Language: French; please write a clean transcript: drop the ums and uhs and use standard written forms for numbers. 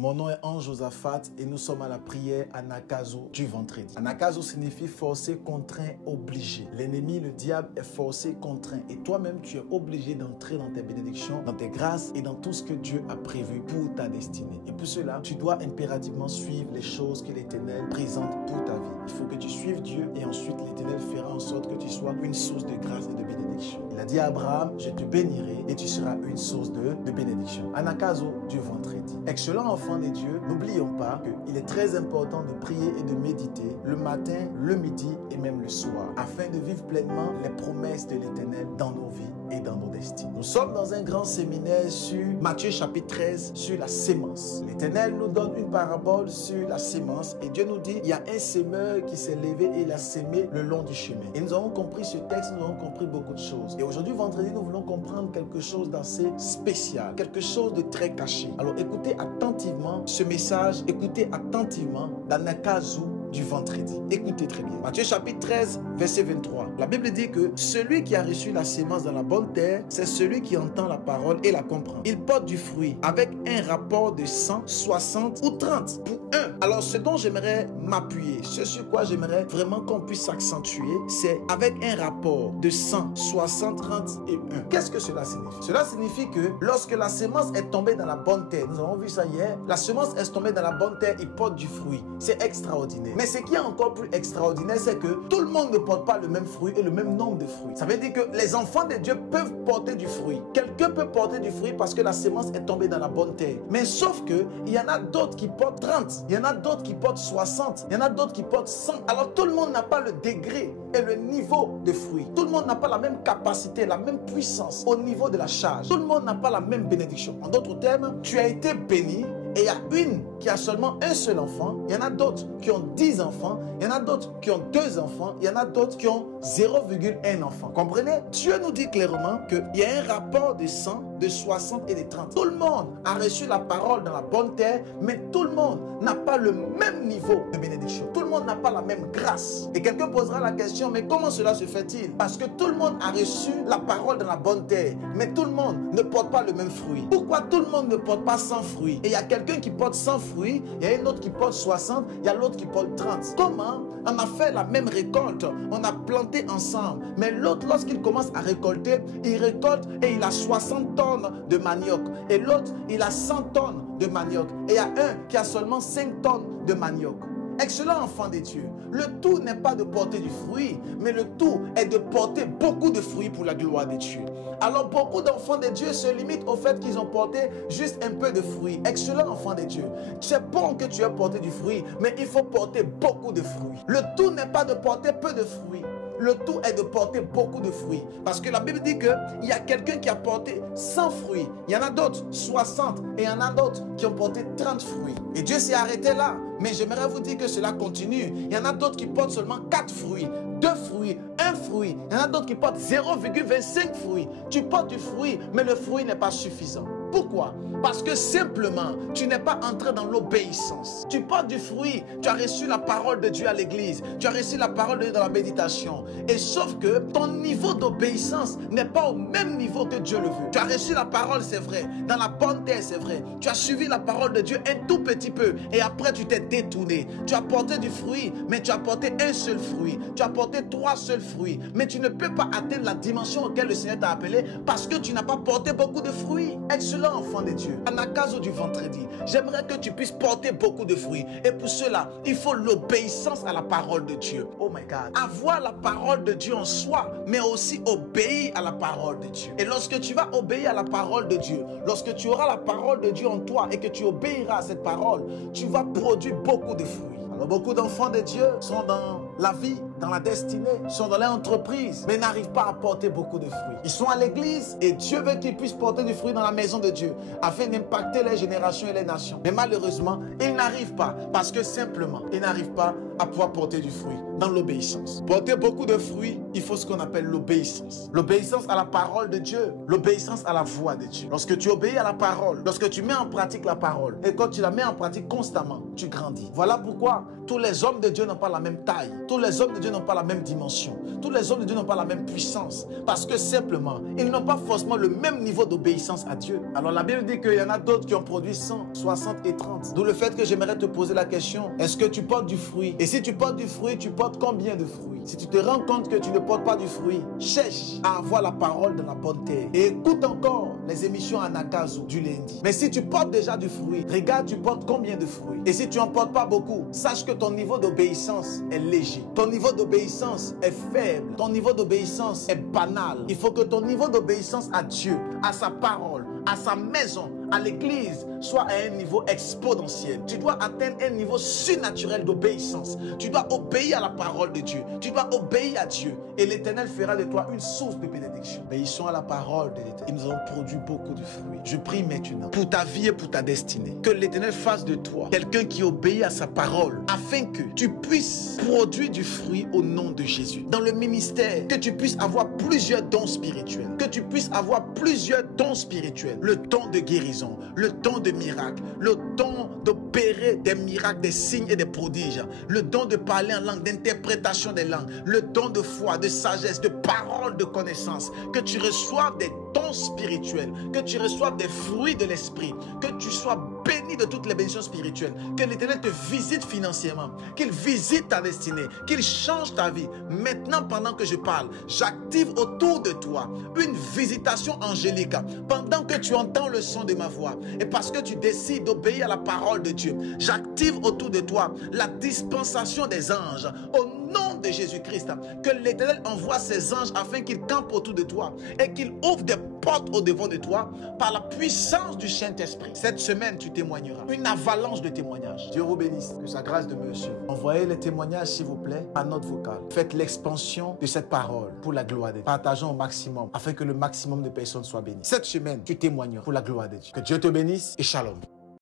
Mon nom est Ange Josaphat et nous sommes à la prière Anagkazo du vendredi. Anagkazo signifie forcé, contraint, obligé. L'ennemi, le diable, est forcé, contraint. Et toi-même, tu es obligé d'entrer dans tes bénédictions, dans tes grâces et dans tout ce que Dieu a prévu pour ta destinée. Et pour cela, tu dois impérativement suivre les choses que l'Éternel présente pour ta vie. Il faut que tu suives Dieu et ensuite l'Éternel fera en sorte que tu sois une source de grâce et de bénédiction. Il a dit à Abraham, je te bénirai et tu seras une source de bénédiction. Anagkazo du vendredi. Excellent enfant de Dieu, n'oublions pas qu'il est très important de prier et de méditer le matin, le midi et même le soir afin de vivre pleinement les promesses de l'Éternel dans nos vies et dans nos destinées. Nous sommes dans un grand séminaire sur Matthieu chapitre 13 sur la sémence. L'Éternel nous donne une parabole sur la sémence et Dieu nous dit il y a un semeur qui s'est levé et il a sémé le long du chemin. Et nous avons compris ce texte, nous avons compris beaucoup de choses. Et aujourd'hui, vendredi, nous voulons comprendre quelque chose d'assez spécial, quelque chose de très caché. Alors écoutez attentivement ce message, écoutez attentivement l'Anagkazo du vendredi. Écoutez très bien. Matthieu chapitre 13, verset 23. La Bible dit que celui qui a reçu la sémence dans la bonne terre, c'est celui qui entend la parole et la comprend. Il porte du fruit avec un rapport de 100, 60 ou 30 pour un. Alors ce dont j'aimerais m'appuyer, ce sur quoi j'aimerais vraiment qu'on puisse s'accentuer, c'est avec un rapport de 100, 60, 30 et 1. Qu'est-ce que cela signifie? Cela signifie que lorsque la sémence est tombée dans la bonne terre, nous avons vu ça hier, la semence est tombée dans la bonne terre, il porte du fruit. C'est extraordinaire. Mais ce qui est encore plus extraordinaire, c'est que tout le monde ne porte pas le même fruit et le même nombre de fruits. Ça veut dire que les enfants de Dieu peuvent porter du fruit. Quelqu'un peut porter du fruit parce que la semence est tombée dans la bonne terre. Mais sauf que il y en a d'autres qui portent 30, il y en a d'autres qui portent 60, il y en a d'autres qui portent 100. Alors tout le monde n'a pas le degré et le niveau de fruit. Tout le monde n'a pas la même capacité, la même puissance au niveau de la charge. Tout le monde n'a pas la même bénédiction. En d'autres termes, tu as été béni. Et il y a une qui a seulement un seul enfant, il y en a d'autres qui ont 10 enfants, il y en a d'autres qui ont 2 enfants, il y en a d'autres qui ont 0,1 enfant. Comprenez? Dieu nous dit clairement qu'il y a un rapport de 100, de 60 et de 30. Tout le monde a reçu la parole dans la bonne terre, mais tout le monde n'a pas le même niveau de bénédiction. Tout le monde n'a pas la même grâce. Et quelqu'un posera la question, mais comment cela se fait-il? Parce que tout le monde a reçu la parole dans la bonne terre, mais tout le monde ne porte pas le même fruit. Pourquoi tout le monde ne porte pas 100 fruits? Et il y a quelqu'un qui porte 100 fruits, il y a une autre qui porte 60, il y a l'autre qui porte 30. Comment? On a fait la même récolte, on a planté ensemble, mais l'autre, lorsqu'il commence à récolter, il récolte et il a 60 tonnes de manioc, et l'autre, il a 100 tonnes de manioc, et il y a un qui a seulement 5 tonnes de manioc. Excellent enfant de Dieu, le tout n'est pas de porter du fruit, mais le tout est de porter beaucoup de fruits pour la gloire de Dieu. Alors beaucoup d'enfants de Dieu se limitent au fait qu'ils ont porté juste un peu de fruits. Excellent enfant de Dieu, c'est bon que tu aies porté du fruit, mais il faut porter beaucoup de fruits. Le tout n'est pas de porter peu de fruits. Le tout est de porter beaucoup de fruits. Parce que la Bible dit qu'il y a quelqu'un qui a porté 100 fruits. Il y en a d'autres 60. Et il y en a d'autres qui ont porté 30 fruits. Et Dieu s'est arrêté là. Mais j'aimerais vous dire que cela continue. Il y en a d'autres qui portent seulement 4 fruits, 2 fruits, 1 fruit. Il y en a d'autres qui portent 0,25 fruits. Tu portes du fruit, mais le fruit n'est pas suffisant. Pourquoi? Parce que simplement, tu n'es pas entré dans l'obéissance. Tu portes du fruit, tu as reçu la parole de Dieu à l'église, tu as reçu la parole de Dieu dans la méditation. Et sauf que ton niveau d'obéissance n'est pas au même niveau que Dieu le veut. Tu as reçu la parole, c'est vrai. Dans la bonne terre, c'est vrai. Tu as suivi la parole de Dieu un tout petit peu. Et après, tu t'es détourné. Tu as porté du fruit, mais tu as porté un seul fruit. Tu as porté 3 seuls fruits. Mais tu ne peux pas atteindre la dimension auquel le Seigneur t'a appelé parce que tu n'as pas porté beaucoup de fruits. Excellent enfant de Dieu, Anagkazo du vendredi, j'aimerais que tu puisses porter beaucoup de fruits. Et pour cela, il faut l'obéissance à la parole de Dieu. Oh my God. Avoir la parole de Dieu en soi, mais aussi obéir à la parole de Dieu. Et lorsque tu vas obéir à la parole de Dieu, lorsque tu auras la parole de Dieu en toi et que tu obéiras à cette parole, tu vas produire beaucoup de fruits. Alors beaucoup d'enfants de Dieu sont dans la vie, dans la destinée, sont dans l'entreprise, mais n'arrivent pas à porter beaucoup de fruits. Ils sont à l'église et Dieu veut qu'ils puissent porter du fruit dans la maison de Dieu afin d'impacter les générations et les nations. Mais malheureusement, ils n'arrivent pas parce que simplement, ils n'arrivent pas à pouvoir porter du fruit dans l'obéissance. Porter beaucoup de fruits, il faut ce qu'on appelle l'obéissance. L'obéissance à la parole de Dieu, l'obéissance à la voix de Dieu. Lorsque tu obéis à la parole, lorsque tu mets en pratique la parole et quand tu la mets en pratique constamment, tu grandis. Voilà pourquoi tous les hommes de Dieu n'ont pas la même taille. Tous les hommes de Dieu Dieu n'ont pas la même dimension. Tous les hommes de Dieu n'ont pas la même puissance. Parce que simplement, ils n'ont pas forcément le même niveau d'obéissance à Dieu. Alors la Bible dit qu'il y en a d'autres qui ont produit 100, 60 et 30. D'où le fait que j'aimerais te poser la question, est-ce que tu portes du fruit? Et si tu portes du fruit, tu portes combien de fruits? Si tu te rends compte que tu ne portes pas du fruit, cherche à avoir la parole dans la bonne terre. Et écoute encore les émissions Anakazo du lundi. Mais si tu portes déjà du fruit, regarde tu portes combien de fruits. Et si tu n'en portes pas beaucoup, sache que ton niveau d'obéissance est léger. Ton niveau d'obéissance est faible. Ton niveau d'obéissance est banal. Il faut que ton niveau d'obéissance à Dieu, à sa parole, à sa maison, à l'église, soit à un niveau exponentiel. Tu dois atteindre un niveau surnaturel d'obéissance. Tu dois obéir à la parole de Dieu. Tu dois obéir à Dieu. Et l'Éternel fera de toi une source de bénédiction. Obéissons à la parole de l'Éternel. Et nous avons produit beaucoup de fruits. Je prie maintenant pour ta vie et pour ta destinée. Que l'Éternel fasse de toi quelqu'un qui obéit à sa parole, afin que tu puisses produire du fruit au nom de Jésus. Dans le ministère, que tu puisses avoir plusieurs dons spirituels. Que tu puisses avoir plusieurs dons spirituels. Le don de guérison, le don de miracle, le don d'opérer des miracles, des signes et des prodiges, le don de parler en langue, d'interprétation des langues, le don de foi, de sagesse, de parole, de connaissance. Que tu reçoives des dons spirituels, que tu reçoives des fruits de l'esprit, que tu sois béni de toutes les bénédictions spirituelles, que l'Éternel te visite financièrement, qu'il visite ta destinée, qu'il change ta vie. Maintenant, pendant que je parle, j'active autour de toi une visitation angélique. Pendant que tu entends le son de ma voix, et parce que tu décides d'obéir à la parole de Dieu, j'active autour de toi la dispensation des anges. Au nom de Jésus-Christ, que l'Éternel envoie ses anges afin qu'ils campent autour de toi et qu'ils ouvrent des portes au devant de toi par la puissance du Saint-Esprit. Cette semaine, tu témoigneras. Une avalanche de témoignages. Dieu vous bénisse. Que sa grâce demeure sur vous. Envoyez les témoignages, s'il vous plaît, à notre vocale. Faites l'expansion de cette parole pour la gloire de Dieu. Partageons au maximum afin que le maximum de personnes soient bénies. Cette semaine, tu témoigneras pour la gloire de Dieu. Que Dieu te bénisse et shalom.